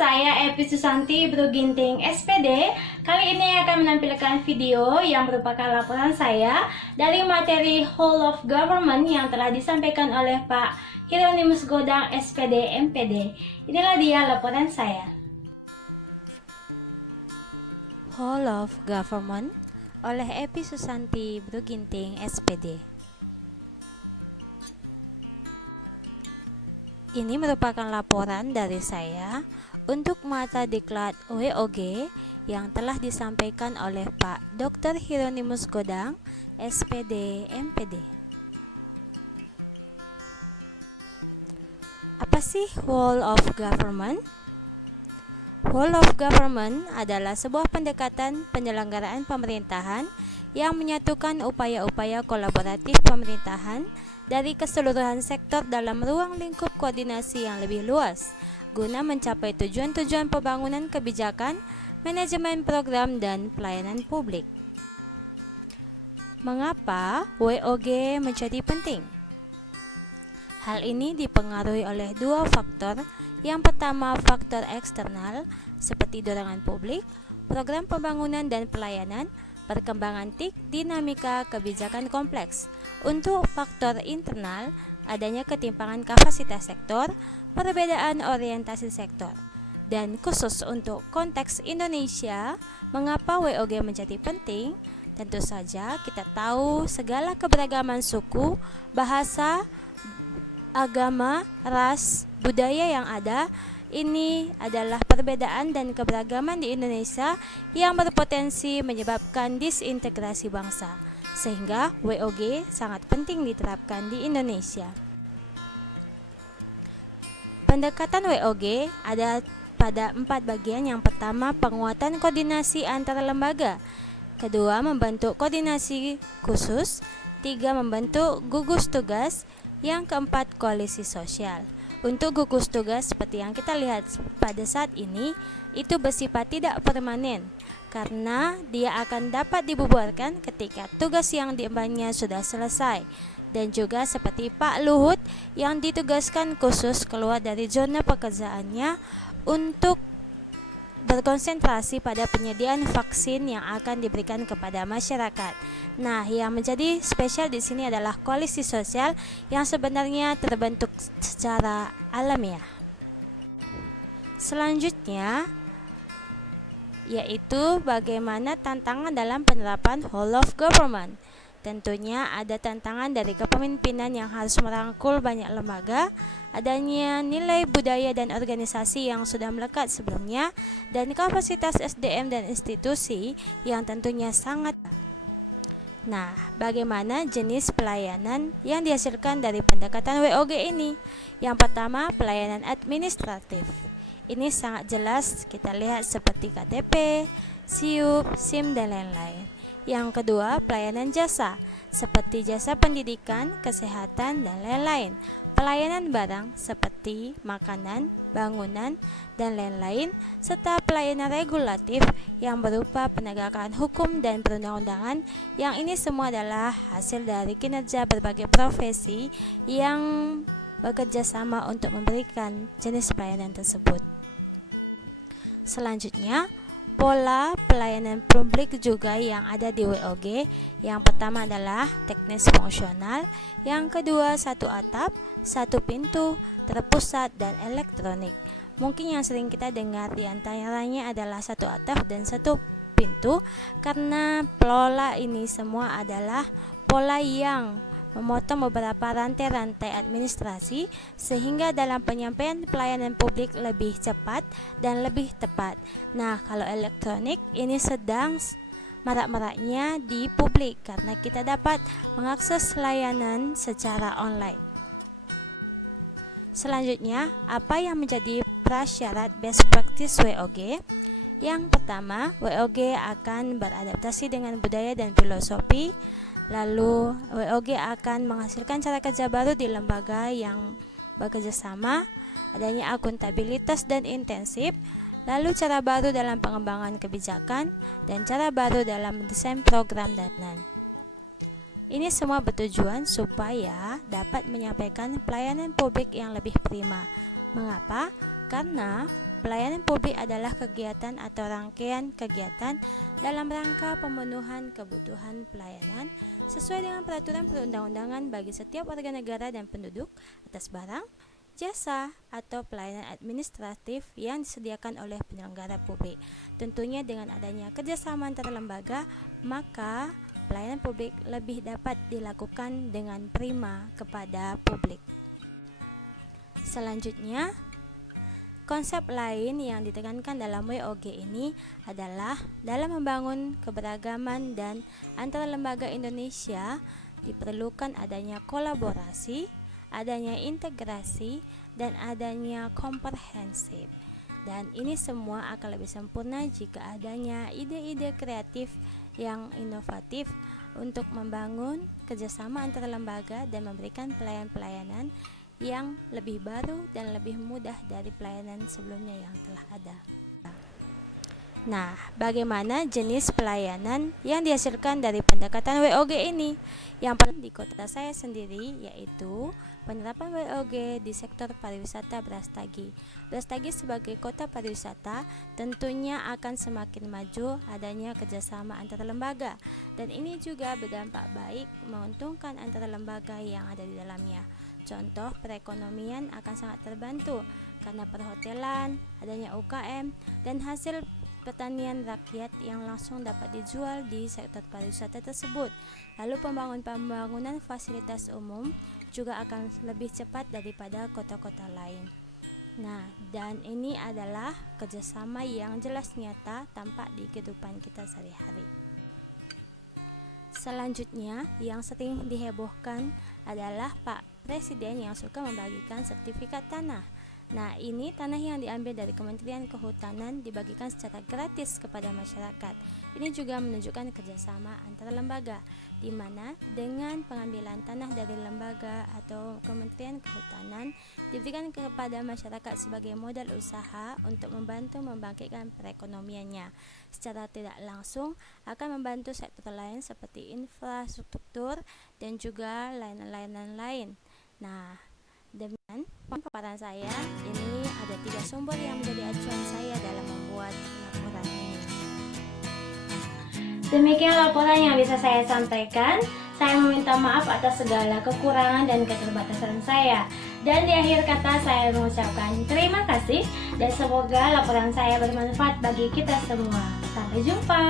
saya Epi Susanti Bro Ginting SPD. Kali ini akan menampilkan video yang merupakan laporan saya dari materi Whole of Government yang telah disampaikan oleh Pak Hieronymus Godang SPD MPD. Inilah dia laporan saya. Whole of Government oleh Epi Susanti Bro Ginting SPD. Ini merupakan laporan dari saya untuk mata diklat WOG yang telah disampaikan oleh Pak Dr. Hieronymus Godang, SPD MPD. Apa sih Whole of Government? Whole of Government adalah sebuah pendekatan penyelenggaraan pemerintahan yang menyatukan upaya-upaya kolaboratif pemerintahan dari keseluruhan sektor dalam ruang lingkup koordinasi yang lebih luas, guna mencapai tujuan-tujuan pembangunan kebijakan, manajemen program, dan pelayanan publik. Mengapa WOG menjadi penting? Hal ini dipengaruhi oleh dua faktor. Yang pertama, faktor eksternal seperti dorongan publik, program pembangunan dan pelayanan, perkembangan TIK, dinamika kebijakan kompleks. Untuk faktor internal, adanya ketimpangan kapasitas sektor, perbedaan orientasi sektor. Dan khusus untuk konteks Indonesia, mengapa WOG menjadi penting? Tentu saja kita tahu segala keberagaman suku, bahasa, agama, ras, budaya yang ada. Ini adalah perbedaan dan keberagaman di Indonesia yang berpotensi menyebabkan disintegrasi bangsa, sehingga WOG sangat penting diterapkan di Indonesia. Pendekatan WOG ada pada 4 bagian. Yang pertama, penguatan koordinasi antar lembaga. Kedua, membentuk koordinasi khusus. 3, membentuk gugus tugas. Yang keempat, koalisi sosial. Untuk gugus tugas seperti yang kita lihat pada saat ini, itu bersifat tidak permanen karena dia akan dapat dibubarkan ketika tugas yang diembannya sudah selesai. Dan juga seperti Pak Luhut yang ditugaskan khusus keluar dari zona pekerjaannya untuk berkonsentrasi pada penyediaan vaksin yang akan diberikan kepada masyarakat. Nah, yang menjadi spesial di sini adalah koalisi sosial yang sebenarnya terbentuk secara alamiah. Selanjutnya yaitu bagaimana tantangan dalam penerapan whole of government. Tentunya ada tantangan dari kepemimpinan yang harus merangkul banyak lembaga, adanya nilai budaya dan organisasi yang sudah melekat sebelumnya, dan kapasitas SDM dan institusi yang tentunya sangat. Nah, bagaimana jenis pelayanan yang dihasilkan dari pendekatan WOG ini? Yang pertama, pelayanan administratif. Ini sangat jelas kita lihat seperti KTP, SIUP, SIM, dan lain-lain. Yang kedua, pelayanan jasa, seperti jasa pendidikan, kesehatan, dan lain-lain. Pelayanan barang, seperti makanan, bangunan, dan lain-lain. Serta pelayanan regulatif yang berupa penegakan hukum dan perundang-undangan, yang ini semua adalah hasil dari kinerja berbagai profesi yang bekerja sama untuk memberikan jenis pelayanan tersebut. Selanjutnya, pola pelayanan publik juga yang ada di WOG. Yang pertama adalah teknis fungsional, yang kedua satu atap, satu pintu, terpusat, dan elektronik. Mungkin yang sering kita dengar di antaranya adalah satu atap dan satu pintu, karena pola ini semua adalah pola yang memotong beberapa rantai-rantai administrasi sehingga dalam penyampaian pelayanan publik lebih cepat dan lebih tepat. Nah, kalau elektronik ini sedang marak-maraknya di publik karena kita dapat mengakses layanan secara online. Selanjutnya, apa yang menjadi prasyarat best practice WOG? Yang pertama, WOG akan beradaptasi dengan budaya dan filosofi. Lalu WOG akan menghasilkan cara kerja baru di lembaga yang bekerja sama, adanya akuntabilitas dan intensif, lalu cara baru dalam pengembangan kebijakan, dan cara baru dalam mendesain program dan Ini semua bertujuan supaya dapat menyampaikan pelayanan publik yang lebih prima. Mengapa? Karena Pelayanan publik adalah kegiatan atau rangkaian kegiatan dalam rangka pemenuhan kebutuhan pelayanan sesuai dengan peraturan perundang-undangan bagi setiap warga negara dan penduduk atas barang, jasa, atau pelayanan administratif yang disediakan oleh penyelenggara publik. Tentunya dengan adanya kerjasama antara lembaga, maka pelayanan publik lebih dapat dilakukan dengan prima kepada publik. Selanjutnya, konsep lain yang ditekankan dalam WOG ini adalah dalam membangun keberagaman dan antara lembaga Indonesia diperlukan adanya kolaborasi, adanya integrasi, dan adanya komprehensif. Dan ini semua akan lebih sempurna jika adanya ide-ide kreatif yang inovatif untuk membangun kerjasama antara lembaga dan memberikan pelayanan-pelayanan yang lebih baru dan lebih mudah dari pelayanan sebelumnya yang telah ada. Nah, bagaimana jenis pelayanan yang dihasilkan dari pendekatan WOG ini? Yang pertama di kota saya sendiri yaitu penerapan WOG di sektor pariwisata Brastagi. Brastagi sebagai kota pariwisata tentunya akan semakin maju adanya kerjasama antara lembaga, dan ini juga berdampak baik menguntungkan antara lembaga yang ada di dalamnya. Contoh, perekonomian akan sangat terbantu karena perhotelan, adanya UKM, dan hasil pertanian rakyat yang langsung dapat dijual di sektor pariwisata tersebut. Lalu pembangunan fasilitas umum juga akan lebih cepat daripada kota-kota lain. Nah, dan ini adalah kerjasama yang jelas nyata tampak di kehidupan kita sehari-hari. Selanjutnya, yang sering dihebohkan adalah Pak Presiden yang suka membagikan sertifikat tanah. Nah, ini tanah yang diambil dari Kementerian Kehutanan dibagikan secara gratis kepada masyarakat. Ini juga menunjukkan kerjasama antara lembaga, di mana dengan pengambilan tanah dari lembaga atau Kementerian Kehutanan diberikan kepada masyarakat sebagai modal usaha untuk membantu membangkitkan perekonomiannya. Secara tidak langsung akan membantu sektor lain seperti infrastruktur dan juga layanan-layanan lain. Nah, dengan paparan saya, ini ada 3 sumber yang menjadi acuan saya dalam membuat laporan ini. Demikian laporan yang bisa saya sampaikan. Saya meminta maaf atas segala kekurangan dan keterbatasan saya. Dan di akhir kata saya mengucapkan terima kasih dan semoga laporan saya bermanfaat bagi kita semua. Sampai jumpa.